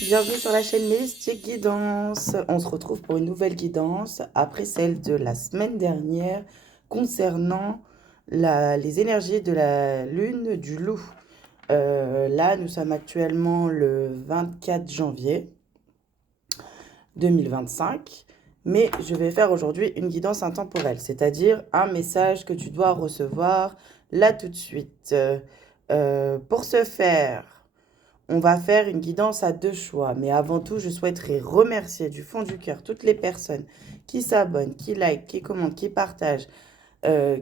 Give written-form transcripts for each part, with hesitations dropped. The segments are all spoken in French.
Bienvenue sur la chaîne Mystique Guidance. On se retrouve pour une nouvelle guidance après celle de la semaine dernière concernant les énergies de la lune du loup. Là, nous sommes actuellement le 24 janvier 2025, mais je vais faire aujourd'hui une guidance intemporelle, c'est-à-dire un message que tu dois recevoir là tout de suite. Pour ce faire, on va faire une guidance à deux choix, mais avant tout, je souhaiterais remercier du fond du cœur toutes les personnes qui s'abonnent, qui like, qui commentent, qui partagent,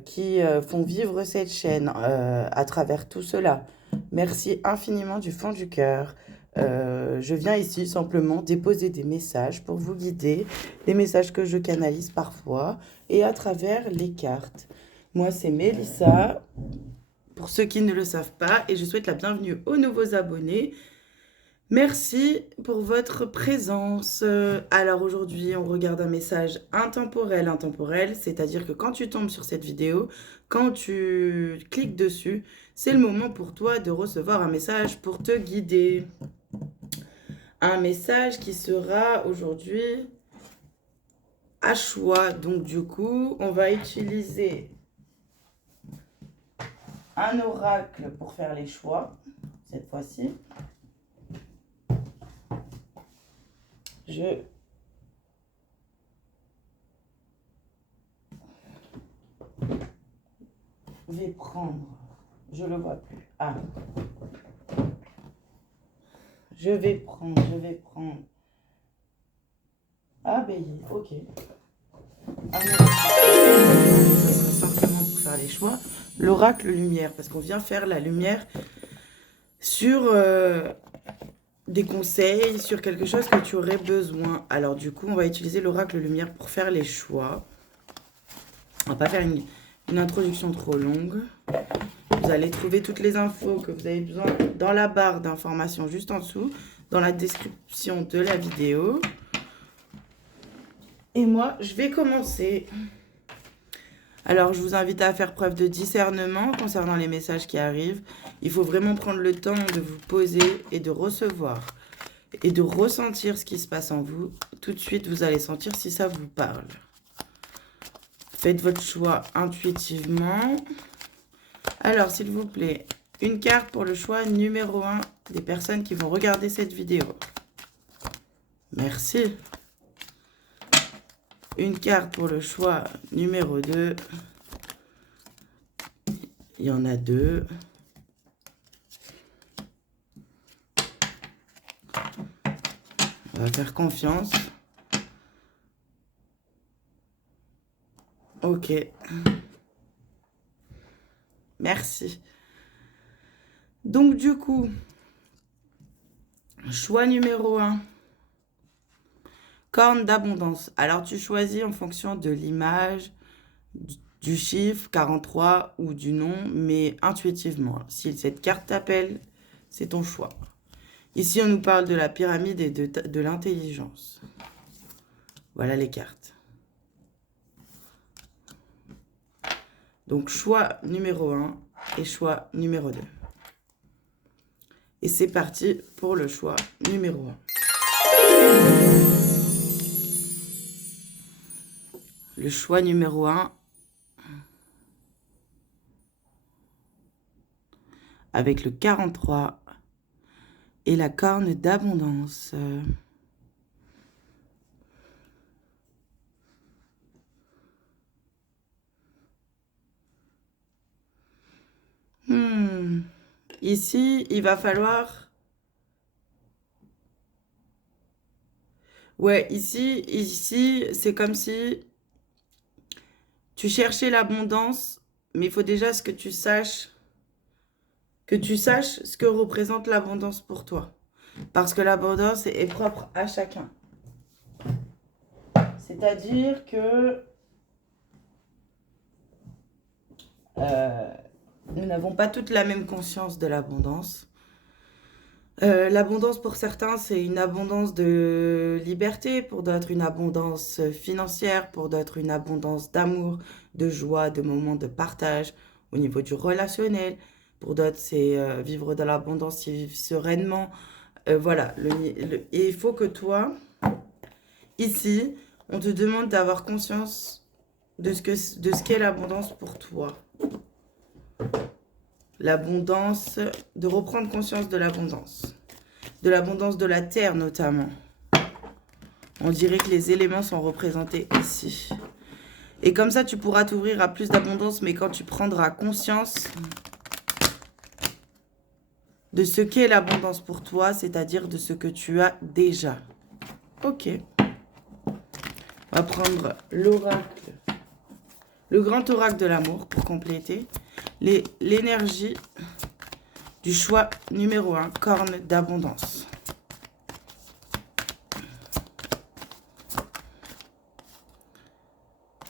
qui font vivre cette chaîne à travers tout cela. Merci infiniment du fond du cœur. Je viens ici simplement déposer des messages pour vous guider, des messages que je canalise parfois et à travers les cartes. Moi, c'est Mélissa, pour ceux qui ne le savent pas, et je souhaite la bienvenue aux nouveaux abonnés. Merci pour votre présence. Alors aujourd'hui, on regarde un message intemporel, c'est-à-dire que quand tu tombes sur cette vidéo, quand tu cliques dessus, c'est le moment pour toi de recevoir un message pour te guider. Un message qui sera aujourd'hui à choix. Donc du coup, on va utiliser un oracle pour faire les choix, cette fois-ci. Je vais prendre, je le vois plus. Ah, je vais prendre. Abbaye, ok. Ça sera simplement pour faire les choix. L'oracle lumière, parce qu'on vient faire la lumière sur des conseils, sur quelque chose que tu aurais besoin. Alors du coup, on va utiliser l'oracle lumière pour faire les choix. On va pas faire une introduction trop longue. Vous allez trouver toutes les infos que vous avez besoin dans la barre d'informations juste en dessous, dans la description de la vidéo. Et moi, je vais commencer. Alors, je vous invite à faire preuve de discernement concernant les messages qui arrivent. Il faut vraiment prendre le temps de vous poser et de recevoir et de ressentir ce qui se passe en vous. Tout de suite, vous allez sentir si ça vous parle. Faites votre choix intuitivement. Alors, s'il vous plaît, une carte pour le choix numéro 1 des personnes qui vont regarder cette vidéo. Merci. Une carte pour le choix numéro 2. Il y en a 2. On va faire confiance. Ok. Merci. Donc du coup, choix numéro 1. Corne d'abondance. Alors tu choisis en fonction de l'image, du chiffre 43 ou du nom, mais intuitivement. Si cette carte t'appelle, c'est ton choix. Ici, on nous parle de la pyramide et de l'intelligence. Voilà les cartes. Donc, choix numéro 1 et choix numéro 2. Et c'est parti pour le choix numéro 1. Le choix numéro 1, avec le 43 et la corne d'abondance. Ici, il va falloir... Ouais, ici, c'est comme si tu cherchais l'abondance, mais il faut déjà que tu saches ce que représente l'abondance pour toi. Parce que l'abondance est propre à chacun. C'est-à-dire que nous n'avons pas toute la même conscience de l'abondance. L'abondance pour certains, c'est une abondance de liberté, pour d'autres une abondance financière, pour d'autres une abondance d'amour, de joie, de moments de partage au niveau du relationnel. Pour d'autres, c'est vivre dans l'abondance, c'est vivre sereinement, Voilà. Et il faut que toi, ici, on te demande d'avoir conscience de ce qu'est l'abondance pour toi. L'abondance, de reprendre conscience de l'abondance. De l'abondance de la terre, notamment. On dirait que les éléments sont représentés ici. Et comme ça, tu pourras t'ouvrir à plus d'abondance, mais quand tu prendras conscience de ce qu'est l'abondance pour toi, c'est-à-dire de ce que tu as déjà. Ok. On va prendre l'oracle, le grand oracle de l'amour pour compléter. L'énergie du choix numéro 1, corne d'abondance.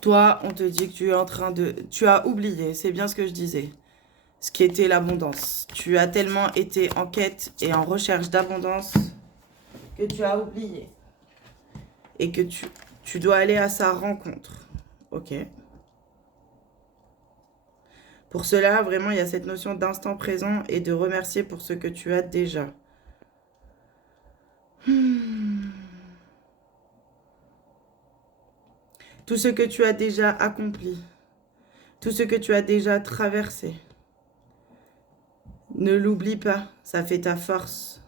Toi, on te dit que tu es en train de... Tu as oublié, c'est bien ce que je disais, ce qui était l'abondance. Tu as tellement été en quête et en recherche d'abondance que tu as oublié. Et que tu dois aller à sa rencontre. Ok. Pour cela, vraiment, il y a cette notion d'instant présent et de remercier pour ce que tu as déjà. Tout ce que tu as déjà accompli. Tout ce que tu as déjà traversé. Ne l'oublie pas, ça fait ta force.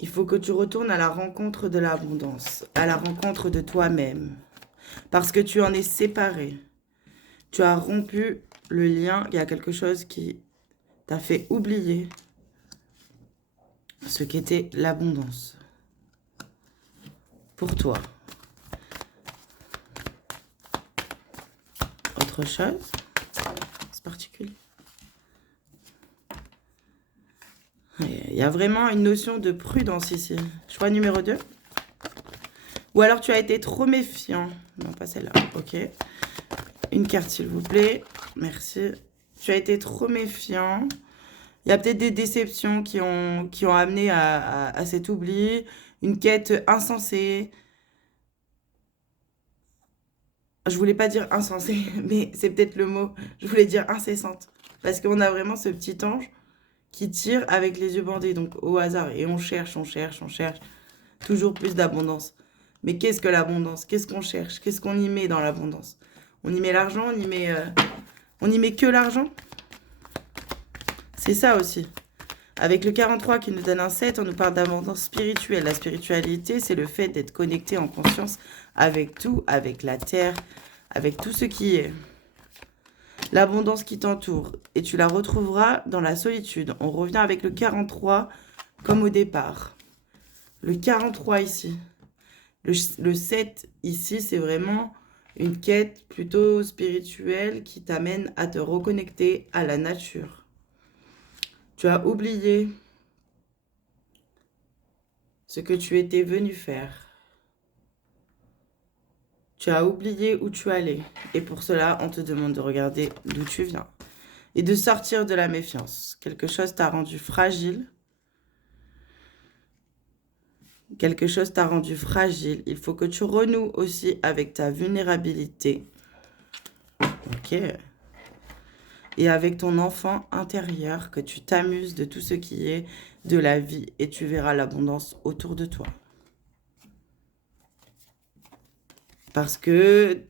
Il faut que tu retournes à la rencontre de l'abondance, à la rencontre de toi-même. Parce que tu en es séparé. Tu as rompu le lien, il y a quelque chose qui t'a fait oublier ce qu'était l'abondance pour toi. Autre chose, c'est particulier. Il y a vraiment une notion de prudence ici. Choix numéro 2. Ou alors tu as été trop méfiant. Non, pas celle-là. Ok. Une carte, s'il vous plaît. Merci. Tu as été trop méfiant. Il y a peut-être des déceptions qui ont amené à cet oubli. Une quête insensée. Je voulais pas dire insensée, mais c'est peut-être le mot. Je voulais dire incessante. Parce qu'on a vraiment ce petit ange qui tire avec les yeux bandés, donc au hasard. Et on cherche, on cherche, on cherche. Toujours plus d'abondance. Mais qu'est-ce que l'abondance? Qu'est-ce qu'on cherche? Qu'est-ce qu'on y met dans l'abondance? On y met l'argent, on y met que l'argent? C'est ça aussi. Avec le 43 qui nous donne un 7, on nous parle d'abondance spirituelle. La spiritualité, c'est le fait d'être connecté en conscience avec tout, avec la terre, avec tout ce qui est. L'abondance qui t'entoure. Et tu la retrouveras dans la solitude. On revient avec le 43 comme au départ. Le 43 ici. Le 7 ici, c'est vraiment une quête plutôt spirituelle qui t'amène à te reconnecter à la nature. Tu as oublié ce que tu étais venu faire. Tu as oublié où tu allais. Et pour cela, on te demande de regarder d'où tu viens. Et de sortir de la méfiance. Quelque chose t'a rendu fragile. Quelque chose t'a rendu fragile. Il faut que tu renoues aussi avec ta vulnérabilité. Ok. Et avec ton enfant intérieur, que tu t'amuses de tout ce qui est de la vie. Et tu verras l'abondance autour de toi. Parce que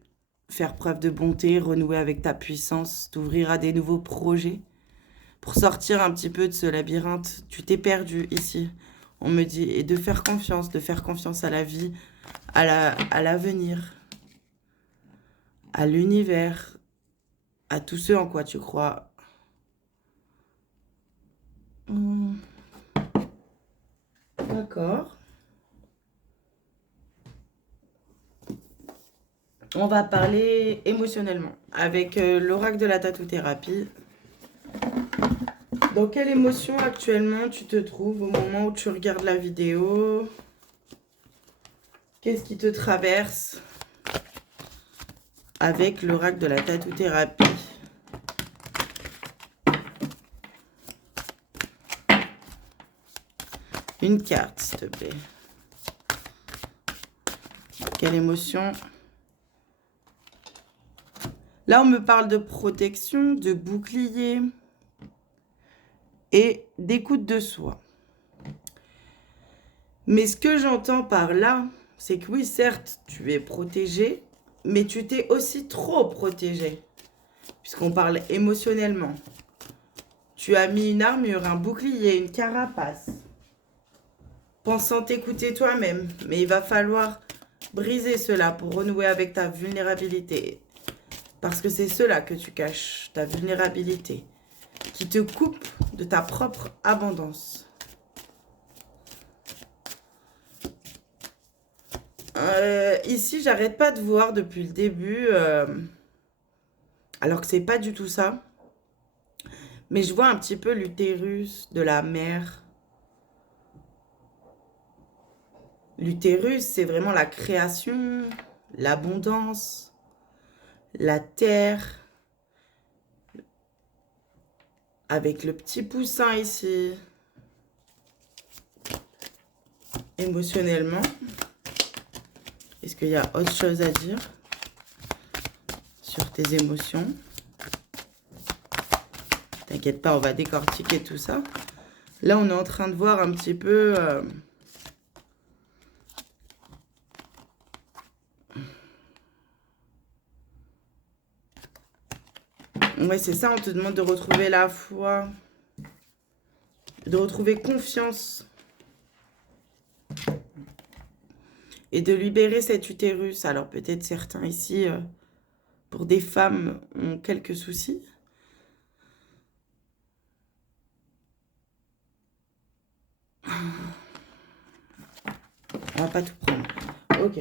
faire preuve de bonté, renouer avec ta puissance, t'ouvrira des nouveaux projets. Pour sortir un petit peu de ce labyrinthe, tu t'es perdu ici. On me dit, et de faire confiance à la vie, à l'avenir, à l'univers, à tout ce en quoi tu crois. D'accord. On va parler émotionnellement avec l'oracle de la tatou-thérapie. Dans quelle émotion actuellement tu te trouves au moment où tu regardes la vidéo? Qu'est-ce qui te traverse avec l'oracle de la tatou-thérapie? Une carte, s'il te plaît. Quelle émotion? Là, on me parle de protection, de bouclier. et d'écoute de soi. Mais ce que j'entends par là, c'est que oui, certes, tu es protégé, mais tu t'es aussi trop protégé, puisqu'on parle émotionnellement. Tu as mis une armure, un bouclier, une carapace, pensant t'écouter toi-même, mais il va falloir briser cela pour renouer avec ta vulnérabilité. Parce que c'est cela que tu caches, ta vulnérabilité, qui te coupe de ta propre abondance. Ici, j'arrête pas de voir depuis le début, alors que c'est pas du tout ça. Mais je vois un petit peu l'utérus de la mère. L'utérus, c'est vraiment la création, l'abondance, la terre, avec le petit poussin ici, émotionnellement. Est-ce qu'il y a autre chose à dire sur tes émotions? T'inquiète pas, on va décortiquer tout ça. Là, on est en train de voir un petit peu... Ouais, c'est ça, on te demande de retrouver la foi, de retrouver confiance et de libérer cet utérus. Alors, peut-être certains ici, pour des femmes, ont quelques soucis. On va pas tout prendre. Ok.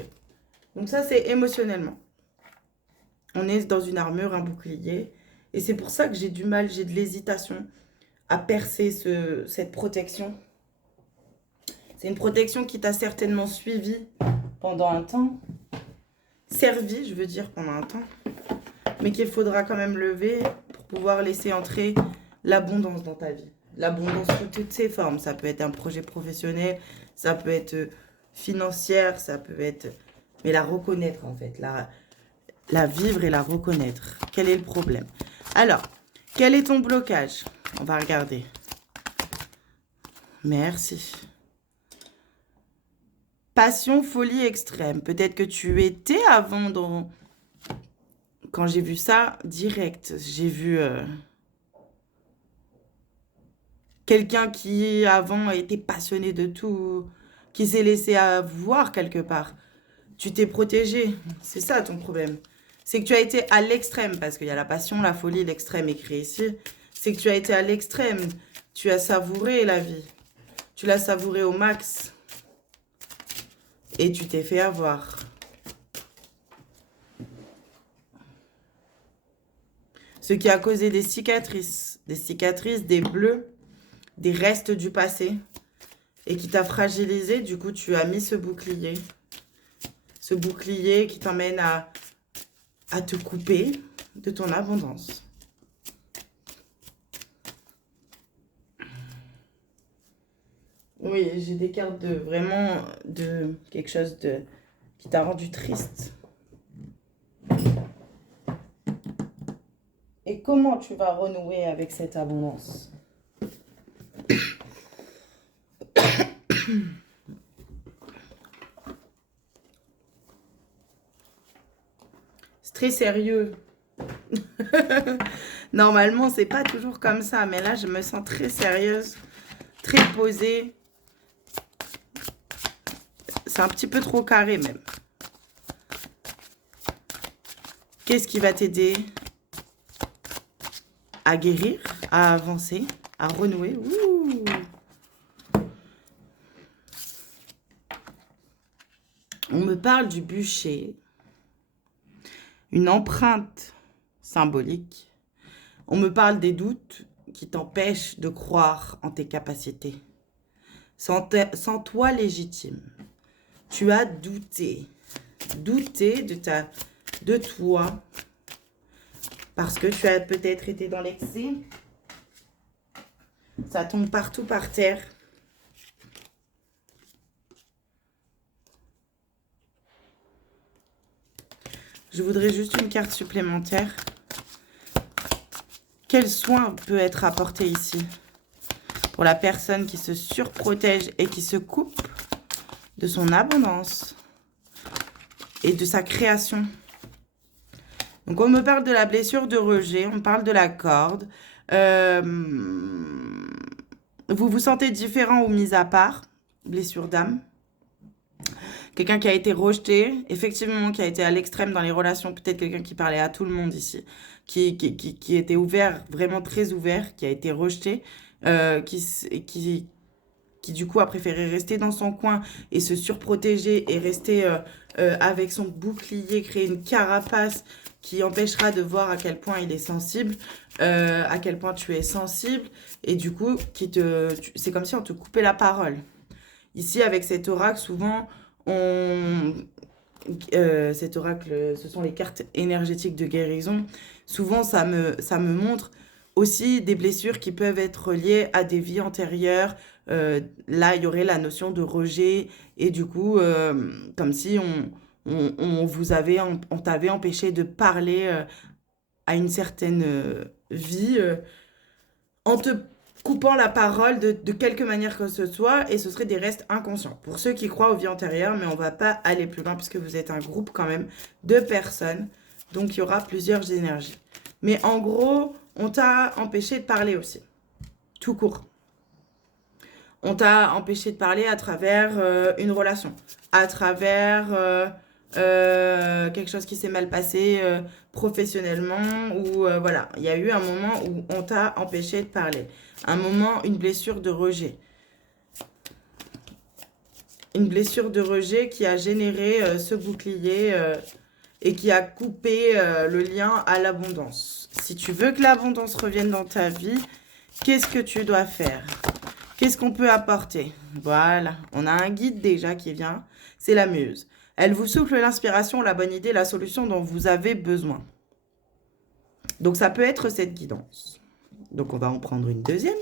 Donc ça, c'est émotionnellement. On est dans une armure, un bouclier. Et c'est pour ça que j'ai du mal, j'ai de l'hésitation à percer cette protection. C'est une protection qui t'a certainement suivi pendant un temps. Servi, je veux dire, pendant un temps. Mais qu'il faudra quand même lever pour pouvoir laisser entrer l'abondance dans ta vie. L'abondance sous toutes ses formes. Ça peut être un projet professionnel, ça peut être financière, ça peut être... Mais la reconnaître en fait, la vivre et la reconnaître. Quel est le problème? Alors, quel est ton blocage? On va regarder. Merci. Passion, folie extrême. Peut-être que tu étais avant dans... Quand j'ai vu ça, direct, j'ai vu quelqu'un qui avant était passionné de tout, qui s'est laissé avoir quelque part. Tu t'es protégé, c'est ça ton problème. C'est que tu as été à l'extrême, parce qu'il y a la passion, la folie, l'extrême écrit ici. C'est que tu as été à l'extrême, tu as savouré la vie. Tu l'as savouré au max. Et tu t'es fait avoir. Ce qui a causé des cicatrices, des bleus, des restes du passé. Et qui t'a fragilisé, du coup tu as mis ce bouclier. Ce bouclier qui t'emmène à te couper de ton abondance. Oui, j'ai des cartes de vraiment de quelque chose de qui t'a rendu triste. Et comment tu vas renouer avec cette abondance? C'est très sérieux. Normalement, c'est pas toujours comme ça, mais là, je me sens très sérieuse, très posée. C'est un petit peu trop carré même. Qu'est-ce qui va t'aider à guérir, à avancer, à renouer? Ouh. On me parle du bûcher, une empreinte symbolique. On me parle des doutes qui t'empêchent de croire en tes capacités. Sans toi légitime. Tu as douté. Douté de toi. Parce que tu as peut-être été dans l'excès. Ça tombe partout par terre. Je voudrais juste une carte supplémentaire. Quel soin peut être apporté ici? pour la personne qui se surprotège et qui se coupe de son abondance et de sa création. Donc, on me parle de la blessure de rejet, on parle de la corde. Vous vous sentez différent ou mis à part, blessure d'âme. Quelqu'un qui a été rejeté, effectivement, qui a été à l'extrême dans les relations, peut-être quelqu'un qui parlait à tout le monde ici, qui était ouvert, vraiment très ouvert, qui a été rejeté, qui du coup a préféré rester dans son coin et se surprotéger et rester avec son bouclier, créer une carapace qui empêchera de voir à quel point il est sensible, à quel point tu es sensible, et du coup, c'est comme si on te coupait la parole. Ici, avec cet oracle, souvent, cet oracle, ce sont les cartes énergétiques de guérison. Souvent, ça me montre aussi des blessures qui peuvent être liées à des vies antérieures. Là, il y aurait la notion de rejet, et du coup, comme si on t'avait empêché de parler à une certaine vie en te coupant la parole de quelque manière que ce soit, et ce serait des restes inconscients. Pour ceux qui croient aux vies antérieures, mais on ne va pas aller plus loin puisque vous êtes un groupe quand même de personnes, donc il y aura plusieurs énergies. Mais en gros, on t'a empêché de parler aussi, tout court. On t'a empêché de parler à travers une relation, à travers quelque chose qui s'est mal passé professionnellement, ou voilà, il y a eu un moment où on t'a empêché de parler. Un moment, une blessure de rejet. Une blessure de rejet qui a généré ce bouclier et qui a coupé le lien à l'abondance. Si tu veux que l'abondance revienne dans ta vie, qu'est-ce que tu dois faire? Qu'est-ce qu'on peut apporter? Voilà, on a un guide déjà qui vient, c'est la muse. Elle vous souffle l'inspiration, la bonne idée, la solution dont vous avez besoin. Donc ça peut être cette guidance. Donc on va en prendre une deuxième.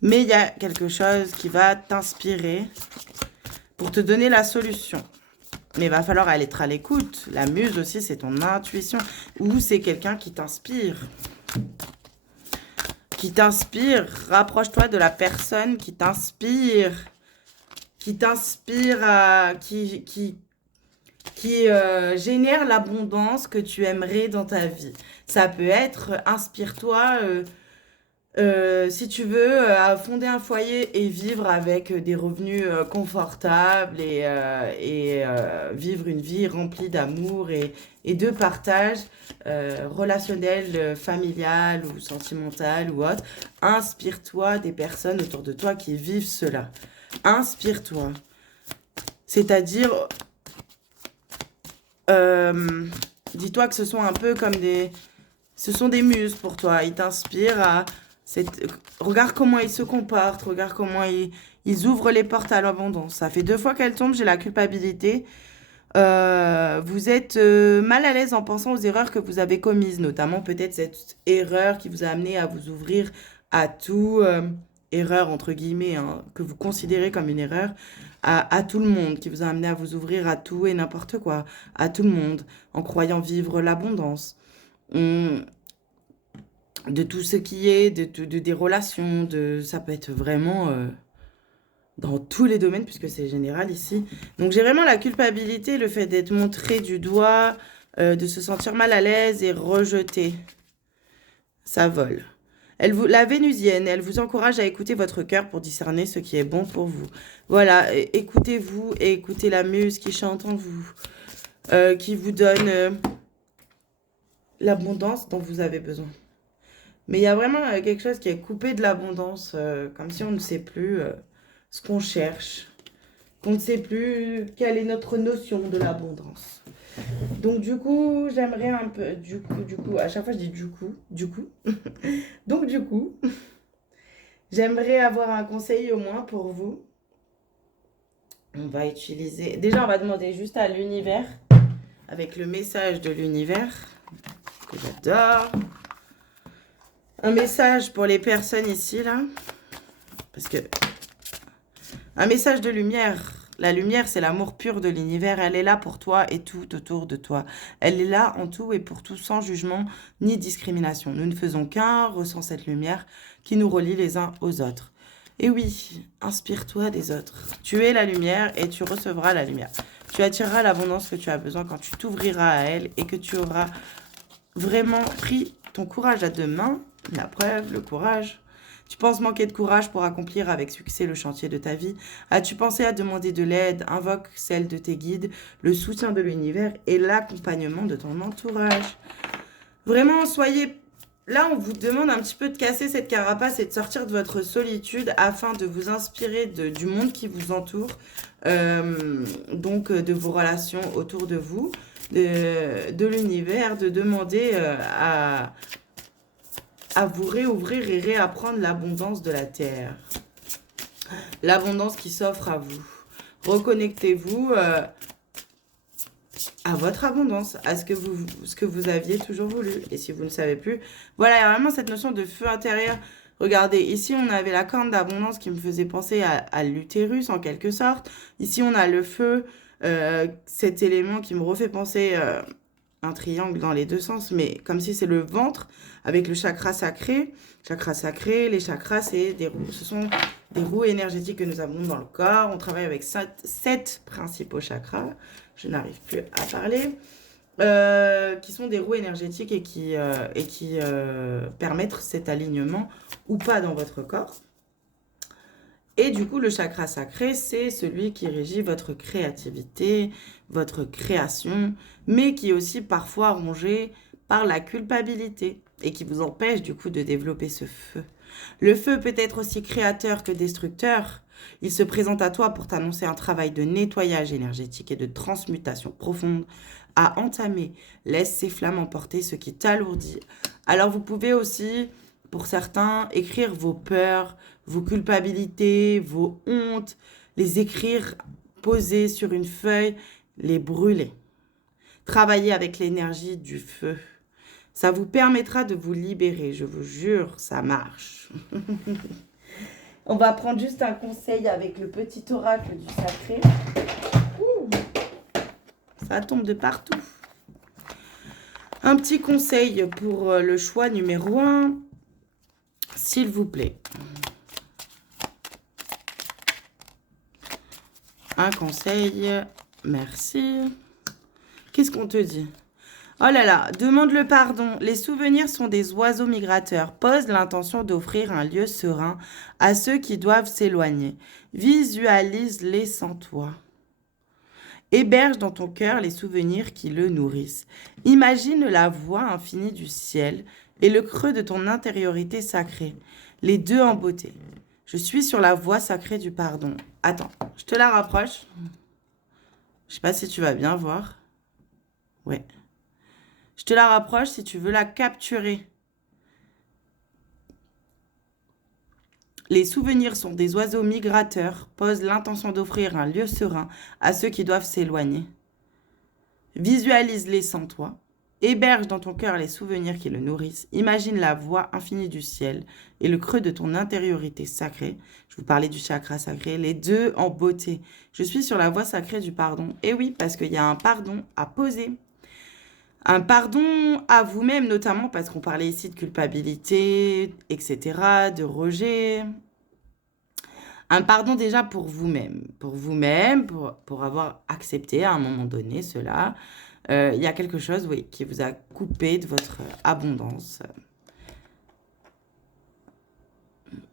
Mais il y a quelque chose qui va t'inspirer pour te donner la solution. Mais il va falloir être à l'écoute. La muse aussi, c'est ton intuition. Ou c'est quelqu'un qui t'inspire. Qui t'inspire. Rapproche-toi de la personne qui t'inspire. Qui t'inspire à... qui génère l'abondance que tu aimerais dans ta vie. Ça peut être, inspire-toi, si tu veux, à fonder un foyer et vivre avec des revenus confortables et vivre une vie remplie d'amour et de partage relationnel, familial ou sentimental ou autre. Inspire-toi des personnes autour de toi qui vivent cela. Inspire-toi. C'est-à-dire... dis-toi que ce sont un peu comme ce sont des muses pour toi. Ils t'inspirent à... Regarde comment ils se comportent, regarde comment ils ouvrent les portes à l'abondance. Ça fait 2 fois qu'elle tombe, j'ai la culpabilité. Vous êtes mal à l'aise en pensant aux erreurs que vous avez commises, notamment peut-être cette erreur qui vous a amené à vous ouvrir à tout, erreur entre guillemets, hein, que vous considérez comme une erreur, à tout le monde, qui vous a amené à vous ouvrir à tout et n'importe quoi, à tout le monde, en croyant vivre l'abondance. De tout ce qui est, des relations, ça peut être vraiment dans tous les domaines, puisque c'est général ici. Donc j'ai vraiment la culpabilité, le fait d'être montré du doigt, de se sentir mal à l'aise et rejeté. Ça vole. La Vénusienne, elle vous encourage à écouter votre cœur pour discerner ce qui est bon pour vous. Voilà, écoutez-vous et écoutez la muse qui chante en vous, qui vous donne l'abondance dont vous avez besoin. Mais il y a vraiment quelque chose qui est coupé de l'abondance, comme si on ne sait plus ce qu'on cherche, qu'on ne sait plus quelle est notre notion de l'abondance. Donc du coup, j'aimerais un peu, du coup, à chaque fois je dis du coup. Donc du coup, j'aimerais avoir un conseil au moins pour vous. On va utiliser, déjà on va demander juste à l'univers, avec le message de l'univers, que j'adore. Un message pour les personnes ici, là. Parce que... Un message de lumière. La lumière, c'est l'amour pur de l'univers. Elle est là pour toi et tout autour de toi. Elle est là en tout et pour tout, sans jugement ni discrimination. Nous ne faisons qu'un, ressens cette lumière qui nous relie les uns aux autres. Et oui, inspire-toi des autres. Tu es la lumière et tu recevras la lumière. Tu attireras l'abondance que tu as besoin quand tu t'ouvriras à elle et que tu auras vraiment pris ton courage à deux mains. La preuve, le courage. Tu penses manquer de courage pour accomplir avec succès le chantier de ta vie? As-tu pensé à demander de l'aide? Invoque celle de tes guides, le soutien de l'univers et l'accompagnement de ton entourage. Vraiment, soyez... Là, on vous demande un petit peu de casser cette carapace et de sortir de votre solitude afin de vous inspirer du monde qui vous entoure, donc de vos relations autour de vous, de l'univers, de demander à vous réouvrir et réapprendre l'abondance de la terre. L'abondance qui s'offre à vous. Reconnectez-vous à votre abondance, à ce que vous aviez toujours voulu. Et si vous ne savez plus, voilà, il y a vraiment cette notion de feu intérieur. Regardez, ici, on avait la corne d'abondance qui me faisait penser à l'utérus, en quelque sorte. Ici, on a le feu, cet élément qui me refait penser un triangle dans les deux sens, mais comme si c'est le ventre avec le chakra sacré. Chakra sacré, les chakras, c'est des roues. Ce sont des roues énergétiques que nous avons dans le corps. On travaille avec 7 principaux chakras. Je n'arrive plus à parler. Qui sont des roues énergétiques et qui permettent cet alignement ou pas dans votre corps. Et du coup, le chakra sacré, c'est celui qui régit votre créativité, votre création, mais qui est aussi parfois rongé par la culpabilité et qui vous empêche du coup de développer ce feu. Le feu peut être aussi créateur que destructeur. Il se présente à toi pour t'annoncer un travail de nettoyage énergétique et de transmutation profonde à entamer. Laisse ces flammes emporter ce qui t'alourdit. Alors vous pouvez aussi, pour certains, écrire vos peurs, vos culpabilités, vos hontes, les écrire, poser sur une feuille, les brûler. Travailler avec l'énergie du feu. Ça vous permettra de vous libérer, je vous jure, ça marche. On va prendre juste un conseil avec le petit oracle du sacré. Ouh, ça tombe de partout. Un petit conseil pour le choix numéro 1, s'il vous plaît. Un conseil, merci. Qu'est-ce qu'on te dit? Oh là là, demande le pardon. Les souvenirs sont des oiseaux migrateurs. Pose l'intention d'offrir un lieu serein à ceux qui doivent s'éloigner. Visualise-les sans toi. Héberge dans ton cœur les souvenirs qui le nourrissent. Imagine la voix infinie du ciel et le creux de ton intériorité sacrée, les deux en beauté. Je suis sur la voie sacrée du pardon. Attends, je te la rapproche. Je sais pas si tu vas bien voir. Ouais. Je te la rapproche si tu veux la capturer. Les souvenirs sont des oiseaux migrateurs. Pose l'intention d'offrir un lieu serein à ceux qui doivent s'éloigner. Visualise-les sans toi. Héberge dans ton cœur les souvenirs qui le nourrissent. Imagine la voix infinie du ciel et le creux de ton intériorité sacrée. Je vous parlais du chakra sacré, les deux en beauté. Je suis sur la voie sacrée du pardon. Et oui, parce qu'il y a un pardon à poser. Un pardon à vous-même, notamment parce qu'on parlait ici de culpabilité, etc., de rejet. Un pardon déjà pour vous-même, pour avoir accepté à un moment donné cela. Il y a quelque chose, oui, qui vous a coupé de votre abondance.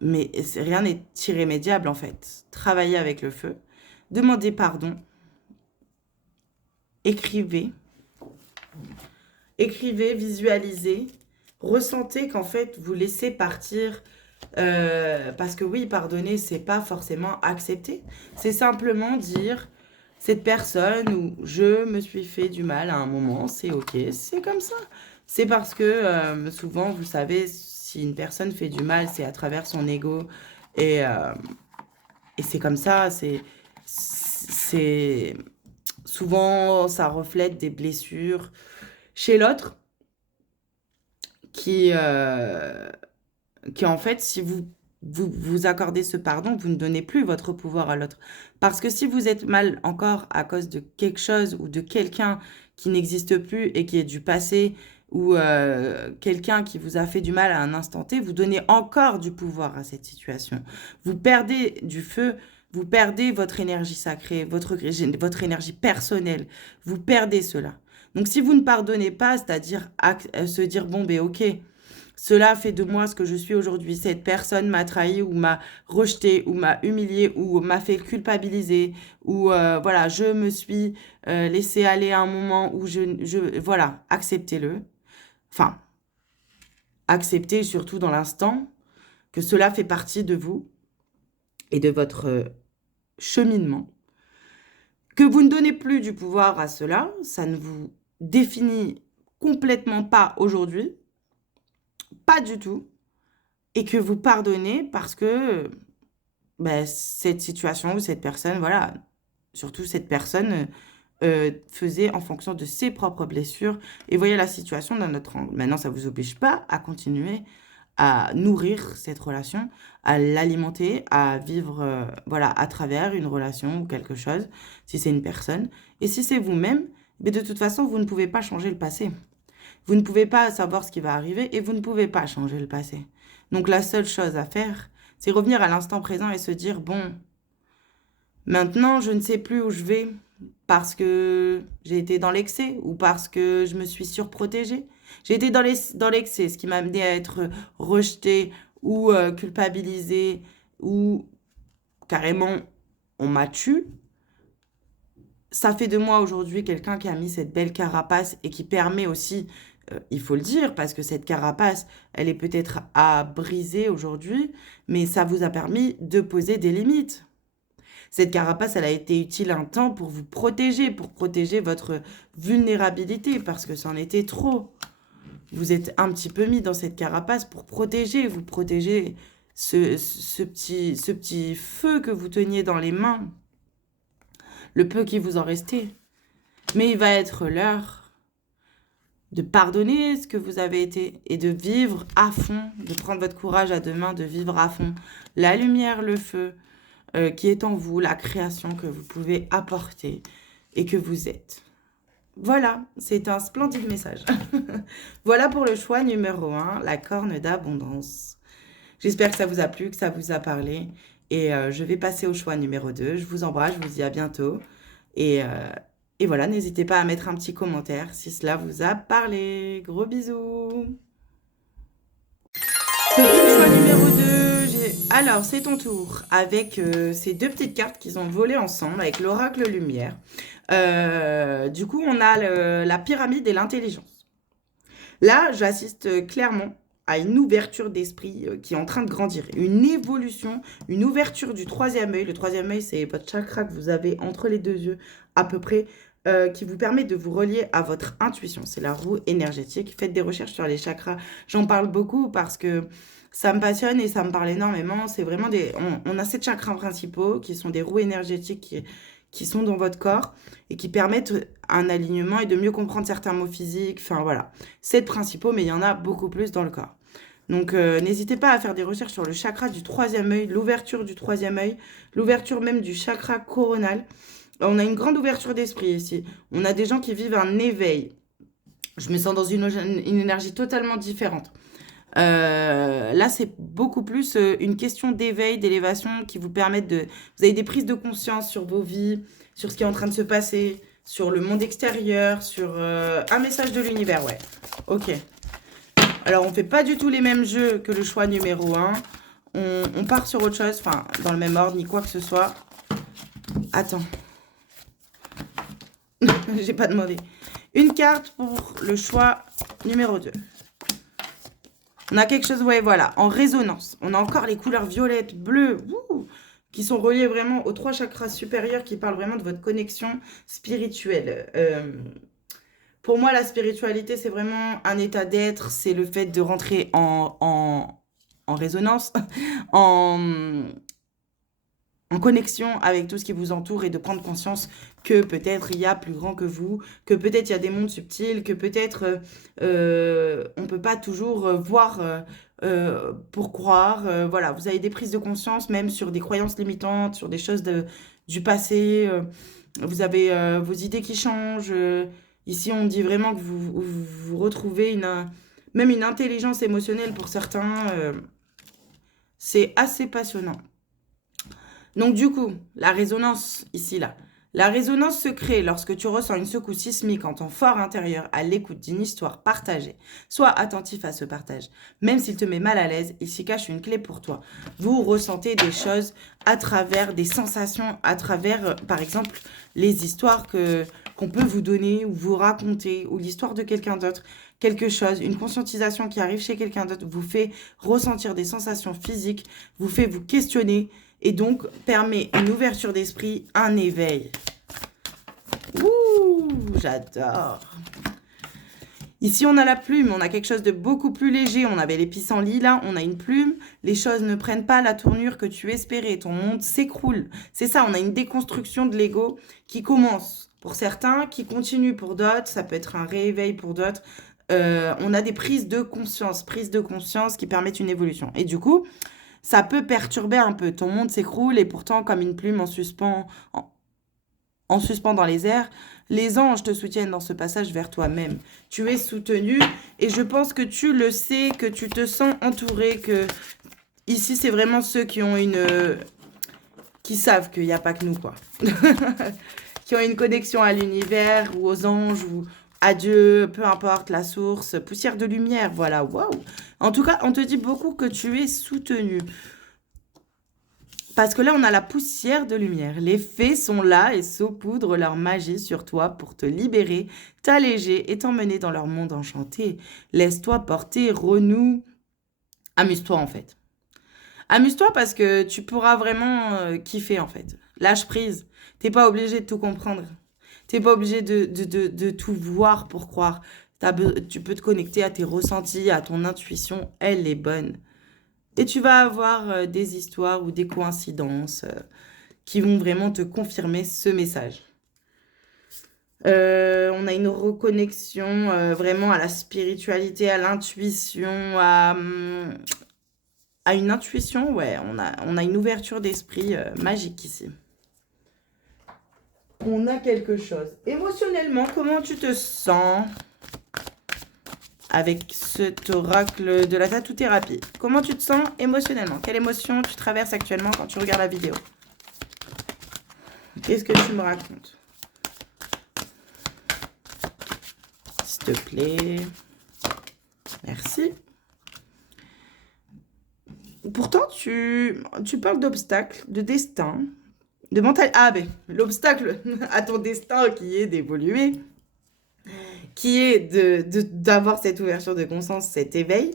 Mais rien n'est irrémédiable en fait. Travaillez avec le feu, demandez pardon, écrivez. Écrivez, visualisez, ressentez qu'en fait, vous laissez partir. Parce que oui, pardonner, c'est pas forcément accepter. C'est simplement dire, cette personne où je me suis fait du mal à un moment, c'est ok, c'est comme ça. C'est parce que souvent, vous savez, si une personne fait du mal, c'est à travers son ego. Et c'est comme ça, c'est souvent, ça reflète des blessures chez l'autre qui en fait, si vous vous accordez ce pardon, vous ne donnez plus votre pouvoir à l'autre. Parce que si vous êtes mal encore à cause de quelque chose ou de quelqu'un qui n'existe plus et qui est du passé, ou quelqu'un qui vous a fait du mal à un instant T, vous donnez encore du pouvoir à cette situation. Vous perdez du feu, vous perdez votre énergie sacrée, votre énergie personnelle. Vous perdez cela. Donc si vous ne pardonnez pas, c'est-à-dire se dire, bon, ben ok, cela fait de moi ce que je suis aujourd'hui. Cette personne m'a trahi ou m'a rejeté ou m'a humilié ou m'a fait culpabiliser ou voilà, je me suis laissé aller à un moment où voilà, acceptez-le. Enfin, acceptez surtout dans l'instant que cela fait partie de vous et de votre cheminement. Que vous ne donnez plus du pouvoir à cela, ça ne vous définit complètement pas aujourd'hui, pas du tout, et que vous pardonnez parce que ben, cette situation ou cette personne, voilà, surtout cette personne faisait en fonction de ses propres blessures et voyez la situation d'un autre angle. Maintenant, ça ne vous oblige pas à continuer à nourrir cette relation, à l'alimenter, à vivre voilà, à travers une relation ou quelque chose, si c'est une personne. Et si c'est vous-même, mais de toute façon, vous ne pouvez pas changer le passé. Vous ne pouvez pas savoir ce qui va arriver et vous ne pouvez pas changer le passé. Donc la seule chose à faire, c'est revenir à l'instant présent et se dire, bon, maintenant, je ne sais plus où je vais parce que j'ai été dans l'excès ou parce que je me suis surprotégée. J'ai été dans l'excès, ce qui m'a amené à être rejetée ou culpabilisée ou carrément on m'a tué. Ça fait de moi aujourd'hui quelqu'un qui a mis cette belle carapace et qui permet aussi, il faut le dire, parce que cette carapace, elle est peut-être à briser aujourd'hui, mais ça vous a permis de poser des limites. Cette carapace, elle a été utile un temps pour protéger votre vulnérabilité, parce que c'en était trop. Vous êtes un petit peu mis dans cette carapace pour vous protéger ce petit feu que vous teniez dans les mains, le peu qui vous en restait. Mais il va être l'heure de pardonner ce que vous avez été et de vivre à fond, de prendre votre courage à deux mains, de vivre à fond la lumière, le feu, qui est en vous, la création que vous pouvez apporter et que vous êtes. Voilà, c'est un splendide message. Voilà pour le choix numéro 1, la corne d'abondance. J'espère que ça vous a plu, que ça vous a parlé. Et je vais passer au choix numéro 2. Je vous embrasse, je vous dis à bientôt. Et, euh, et voilà, n'hésitez pas à mettre un petit commentaire si cela vous a parlé. Gros bisous. Le choix numéro 2, alors c'est ton tour avec ces deux petites cartes qu'ils ont volées ensemble avec l'oracle lumière. Du coup, on a la pyramide et l'intelligence. Là, j'assiste clairement à une ouverture d'esprit qui est en train de grandir, une évolution, une ouverture du troisième œil. Le troisième œil, c'est votre chakra que vous avez entre les deux yeux à peu près, qui vous permet de vous relier à votre intuition. C'est la roue énergétique. Faites des recherches sur les chakras. J'en parle beaucoup parce que ça me passionne et ça me parle énormément. C'est vraiment on a 7 chakras principaux qui sont des roues énergétiques qui sont dans votre corps et qui permettent un alignement et de mieux comprendre certains mots physiques. Enfin voilà, 7 principaux, mais il y en a beaucoup plus dans le corps. Donc n'hésitez pas à faire des recherches sur le chakra du troisième œil, l'ouverture du troisième œil, l'ouverture même du chakra coronal. On a une grande ouverture d'esprit ici. On a des gens qui vivent un éveil. Je me sens dans une énergie totalement différente. Là, c'est beaucoup plus une question d'éveil, d'élévation qui vous permettent de... Vous avez des prises de conscience sur vos vies, sur ce qui est en train de se passer, sur le monde extérieur, sur un message de l'univers, ouais. Ok. Alors, on fait pas du tout les mêmes jeux que le choix numéro 1. On part sur autre chose, enfin, dans le même ordre, ni quoi que ce soit. Attends. J'ai pas demandé. Une carte pour le choix numéro 2. On a quelque chose, ouais, voilà, en résonance. On a encore les couleurs violettes, bleues, qui sont reliées vraiment aux 3 chakras supérieurs qui parlent vraiment de votre connexion spirituelle. Pour moi, la spiritualité, c'est vraiment un état d'être, c'est le fait de rentrer en résonance, en, en connexion avec tout ce qui vous entoure et de prendre conscience que peut-être il y a plus grand que vous, que peut-être il y a des mondes subtils, que peut-être on ne peut pas toujours voir pour croire. Voilà, vous avez des prises de conscience même sur des croyances limitantes, sur des choses du passé. Vous avez vos idées qui changent. Ici, on dit vraiment que vous retrouvez même une intelligence émotionnelle pour certains. C'est assez passionnant. Donc du coup, la résonance, ici, là. La résonance se crée lorsque tu ressens une secousse sismique en ton fort intérieur à l'écoute d'une histoire partagée. Sois attentif à ce partage. Même s'il te met mal à l'aise, il s'y cache une clé pour toi. Vous ressentez des choses à travers des sensations, à travers, par exemple, les histoires qu'on peut vous donner ou vous raconter, ou l'histoire de quelqu'un d'autre. Quelque chose, une conscientisation qui arrive chez quelqu'un d'autre vous fait ressentir des sensations physiques, vous fait vous questionner, et donc permet une ouverture d'esprit, un éveil. Ouh, j'adore. Ici, on a la plume, on a quelque chose de beaucoup plus léger. On avait les pissenlits, là, on a une plume. Les choses ne prennent pas la tournure que tu espérais. Ton monde s'écroule. C'est ça, on a une déconstruction de l'ego qui commence pour certains, qui continue pour d'autres. Ça peut être un rééveil pour d'autres. On a des prises de conscience qui permettent une évolution. Et du coup, ça peut perturber un peu. Ton monde s'écroule et pourtant, comme une plume en suspens dans les airs, les anges te soutiennent dans ce passage vers toi-même. Tu es soutenu et je pense que tu le sais, que tu te sens entouré, que ici, c'est vraiment ceux qui ont qui savent qu'il n'y a pas que nous, quoi. Qui ont une connexion à l'univers ou aux anges ou à Dieu, peu importe la source, poussière de lumière, voilà, waouh. En tout cas, on te dit beaucoup que tu es soutenu. Parce que là, on a la poussière de lumière. Les fées sont là et saupoudrent leur magie sur toi pour te libérer, t'alléger et t'emmener dans leur monde enchanté. Laisse-toi porter, renoue. Amuse-toi en fait. Amuse-toi parce que tu pourras vraiment kiffer en fait. Lâche prise. T'es pas obligé de tout comprendre. T'es pas obligé de tout voir pour croire. Tu peux te connecter à tes ressentis, à ton intuition. Elle est bonne. Et tu vas avoir des histoires ou des coïncidences qui vont vraiment te confirmer ce message. On a une reconnexion vraiment à la spiritualité, à l'intuition, à une intuition, ouais, on a une ouverture d'esprit magique ici. On a quelque chose. Émotionnellement, comment tu te sens avec cet oracle de la tatou-thérapie? Comment tu te sens émotionnellement? Quelle émotion tu traverses actuellement quand tu regardes la vidéo? Qu'est-ce que tu me racontes? S'il te plaît. Merci. Pourtant, tu parles d'obstacles, de destin, de mental. Ah, ben, l'obstacle à ton destin qui est d'évoluer, qui est d'avoir cette ouverture de conscience, cet éveil,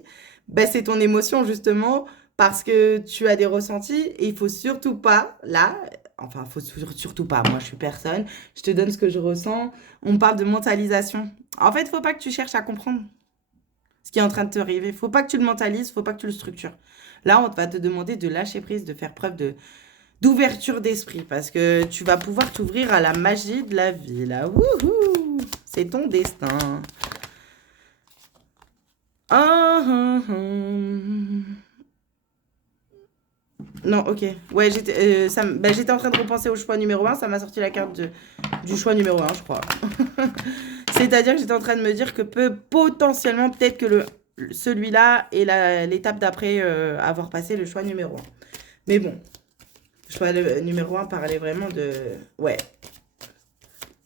ben, c'est ton émotion justement parce que tu as des ressentis et il faut surtout pas, là, enfin, faut surtout pas, moi je suis personne, je te donne ce que je ressens, on parle de mentalisation. En fait, il faut pas que tu cherches à comprendre ce qui est en train de te arriver. Il faut pas que tu le mentalises, il faut pas que tu le structures. Là, on va te demander de lâcher prise, de faire preuve d'ouverture d'esprit parce que tu vas pouvoir t'ouvrir à la magie de la vie. Là, wouhou, c'est ton destin. Ah, ah, ah. Non, ok. Ouais, j'étais en train de repenser au choix numéro 1. Ça m'a sorti la carte du choix numéro 1, je crois. C'est-à-dire que j'étais en train de me dire que potentiellement, peut-être que celui-là est l'étape d'après avoir passé le choix numéro 1. Mais bon, le choix numéro 1 parlait vraiment de... Ouais.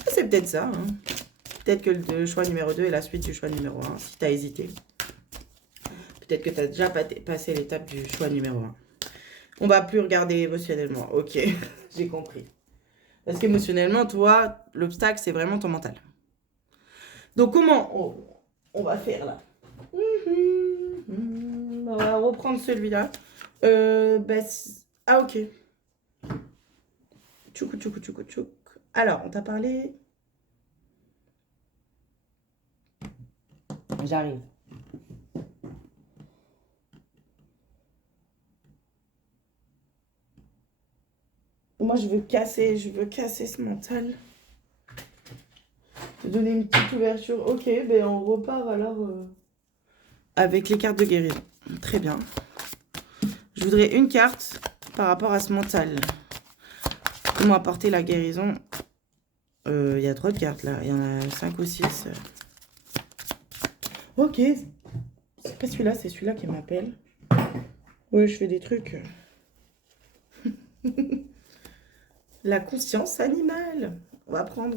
C'est peut-être ça. Hein. Peut-être que le choix numéro 2 est la suite du choix numéro 1, si tu as hésité. Peut-être que tu as déjà passé l'étape du choix numéro 1. On va plus regarder émotionnellement. Ok, j'ai compris. Parce qu'émotionnellement, toi, l'obstacle, c'est vraiment ton mental. Donc, comment on va faire là? On va reprendre celui-là. Ah, ok. Tchouk, tchouk, tchouk, tchouk. Alors, on t'a parlé... J'arrive. Moi, je veux casser ce mental. Te donner une petite ouverture. Ok, ben on repart alors avec les cartes de guérison. Très bien. Je voudrais une carte par rapport à ce mental. Comment apporter la guérison? Il y a trop de cartes là. Il y en a 5 ou 6. Ok. C'est pas celui-là, c'est celui-là qui m'appelle. Ouais, je fais des trucs. La conscience animale. On va prendre...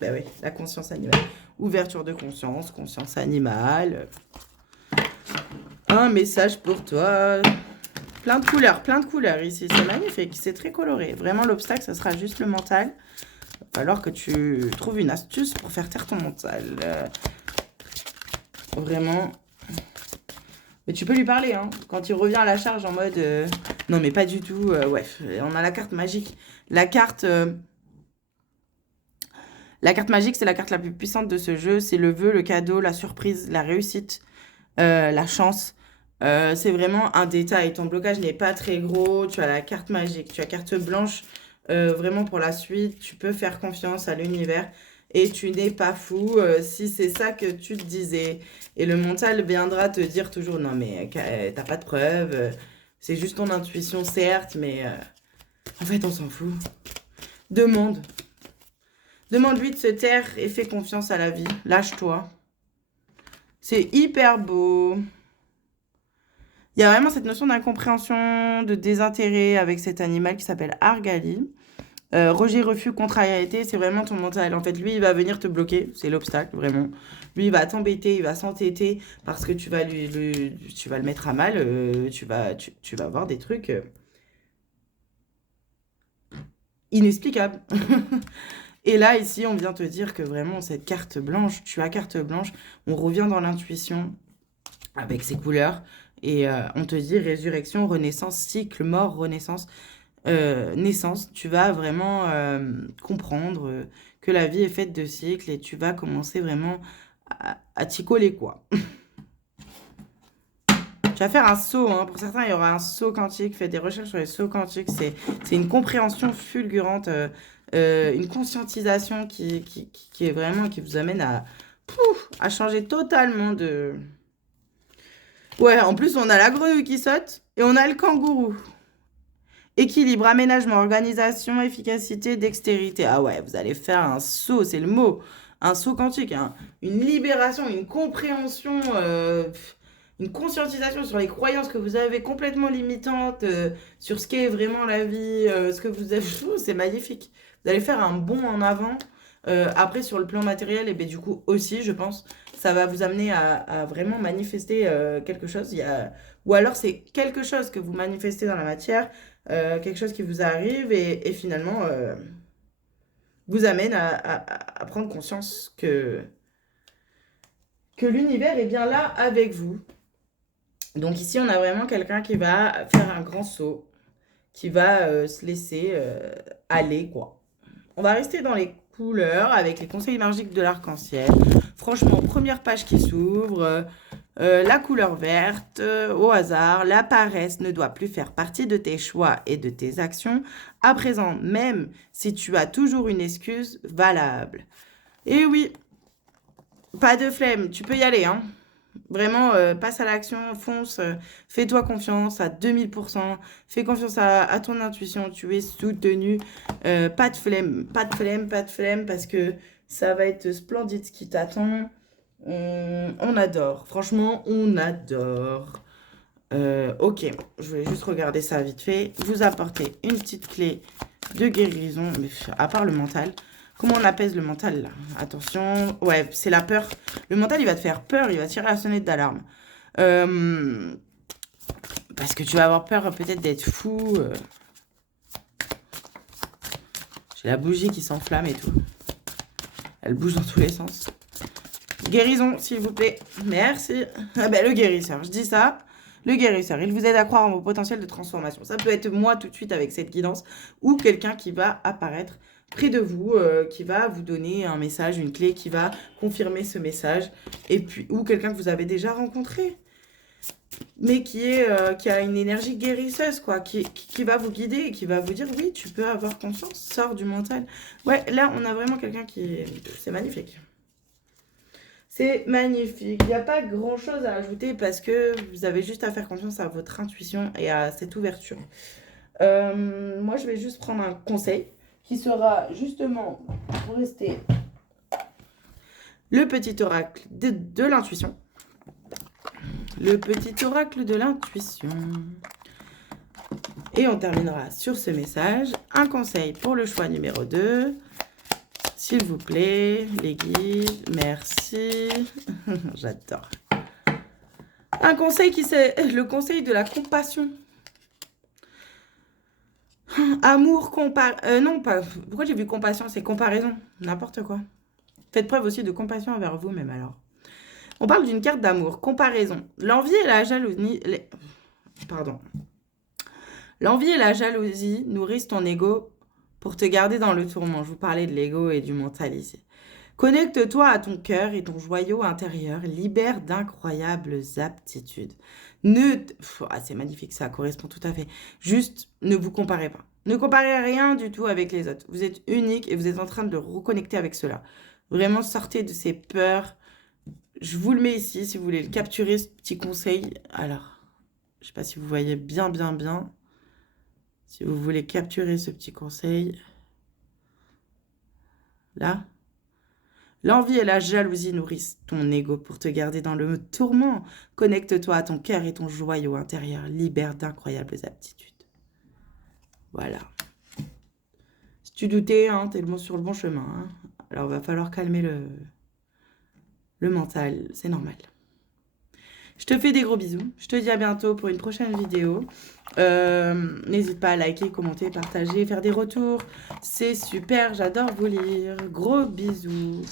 Ben oui, la conscience animale. Ouverture de conscience, conscience animale. Un message pour toi. Plein de couleurs ici. C'est magnifique, c'est très coloré. Vraiment, l'obstacle, ça sera juste le mental. Il va falloir que tu trouves une astuce pour faire taire ton mental. Vraiment. Mais tu peux lui parler, hein. Quand il revient à la charge en mode... non, mais pas du tout. Ouais, on a la carte magique. La carte magique, c'est la carte la plus puissante de ce jeu. C'est le vœu, le cadeau, la surprise, la réussite, la chance. C'est vraiment un détail. Ton blocage n'est pas très gros. Tu as la carte magique. Tu as carte blanche. Vraiment pour la suite, tu peux faire confiance à l'univers. Et tu n'es pas fou si c'est ça que tu te disais. Et le mental viendra te dire toujours, non mais t'as pas de preuves. C'est juste ton intuition, certes, mais en fait, on s'en fout. Demande. Demande-lui de se taire et fais confiance à la vie. Lâche-toi. C'est hyper beau. Il y a vraiment cette notion d'incompréhension, de désintérêt avec cet animal qui s'appelle Argali. Rejet, refus, contrariété, c'est vraiment ton mental. En fait, lui, il va venir te bloquer. C'est l'obstacle, vraiment. Lui, il va t'embêter, il va s'entêter parce que tu vas tu vas le mettre à mal. Tu vas avoir des trucs inexplicables. Et là, ici, on vient te dire que vraiment, cette carte blanche, tu as carte blanche, on revient dans l'intuition avec ses couleurs. Et on te dit résurrection, renaissance, cycle, mort, renaissance, naissance. Tu vas vraiment comprendre que la vie est faite de cycles et tu vas commencer vraiment à t'y coller, quoi. Tu vas faire un saut, hein. Pour certains, il y aura un saut quantique. Faites des recherches sur les sauts quantiques. C'est une compréhension fulgurante, une conscientisation qui est vraiment, qui vous amène à changer totalement de... Ouais, en plus, on a la grenouille qui saute et on a le kangourou. Équilibre, aménagement, organisation, efficacité, dextérité. Ah ouais, vous allez faire un saut, c'est le mot. Un saut quantique, hein. Une libération, une compréhension, une conscientisation sur les croyances que vous avez complètement limitantes, sur ce qu'est vraiment la vie, ce que vous avez... C'est magnifique. Vous allez faire un bond en avant. Après, sur le plan matériel, et bien du coup aussi, je pense, ça va vous amener à vraiment manifester quelque chose. Ou alors, c'est quelque chose que vous manifestez dans la matière, quelque chose qui vous arrive et finalement vous amène à prendre conscience que l'univers est bien là avec vous. Donc ici, on a vraiment quelqu'un qui va faire un grand saut, qui va se laisser aller, quoi. On va rester dans les couleurs avec les conseils magiques de l'arc-en-ciel. Franchement, première page qui s'ouvre. La couleur verte, au hasard, la paresse ne doit plus faire partie de tes choix et de tes actions. À présent, même si tu as toujours une excuse valable. Et oui, pas de flemme, tu peux y aller, hein. Vraiment, passe à l'action, fonce, fais-toi confiance à 2000%, fais confiance à ton intuition, tu es soutenu, pas de flemme, pas de flemme, pas de flemme, parce que ça va être splendide ce qui t'attend. On adore, franchement, on adore. Ok, je vais juste regarder ça vite fait. Vous apportez une petite clé de guérison, mais à part le mental. Comment on apaise le mental là? Attention, ouais, c'est la peur. Le mental, il va te faire peur, il va tirer la sonnette d'alarme. Parce que tu vas avoir peur peut-être d'être fou. J'ai la bougie qui s'enflamme et tout. Elle bouge dans tous les sens. Guérison, s'il vous plaît. Merci. Ah ben, le guérisseur, je dis ça. Le guérisseur, il vous aide à croire en vos potentiels de transformation. Ça peut être moi tout de suite avec cette guidance ou quelqu'un qui va apparaître près de vous, qui va vous donner un message, une clé qui va confirmer ce message, et puis ou quelqu'un que vous avez déjà rencontré. mais qui a une énergie guérisseuse, quoi, qui va vous guider et qui va vous dire, oui, tu peux avoir confiance, sors du mental. Ouais, là, on a vraiment quelqu'un qui... C'est magnifique. C'est magnifique. Il n'y a pas grand-chose à ajouter parce que vous avez juste à faire confiance à votre intuition et à cette ouverture. Moi, je vais juste prendre un conseil qui sera justement, pour rester, le petit oracle de l'intuition. Le petit oracle de l'intuition. Et on terminera sur ce message. Un conseil pour le choix numéro 2. S'il vous plaît, les guides, merci. J'adore. Un conseil qui c'est le conseil de la compassion. Amour, non, pas... Pourquoi j'ai vu compassion? C'est comparaison. N'importe quoi. Faites preuve aussi de compassion envers vous-même alors. On parle d'une carte d'amour. Comparaison. L'envie et la jalousie... Pardon. L'envie et la jalousie nourrissent ton ego pour te garder dans le tourment. Je vous parlais de l'ego et du mental ici. Connecte-toi à ton cœur et ton joyau intérieur libère d'incroyables aptitudes. C'est magnifique, ça correspond tout à fait. Juste, ne vous comparez pas. Ne comparez rien du tout avec les autres. Vous êtes unique et vous êtes en train de le reconnecter avec cela. Vraiment, sortez de ces peurs. Je vous le mets ici si vous voulez le capturer, ce petit conseil. Alors, je ne sais pas si vous voyez bien. Si vous voulez capturer ce petit conseil. Là. L'envie et la jalousie nourrissent ton ego pour te garder dans le tourment. Connecte-toi à ton cœur et ton joyau intérieur libère d'incroyables aptitudes. Voilà. Si tu doutais, hein, t'es sur le bon chemin. Hein. Alors, il va falloir calmer le mental. C'est normal. Je te fais des gros bisous. Je te dis à bientôt pour une prochaine vidéo. N'hésite pas à liker, commenter, partager, faire des retours. C'est super, j'adore vous lire. Gros bisous.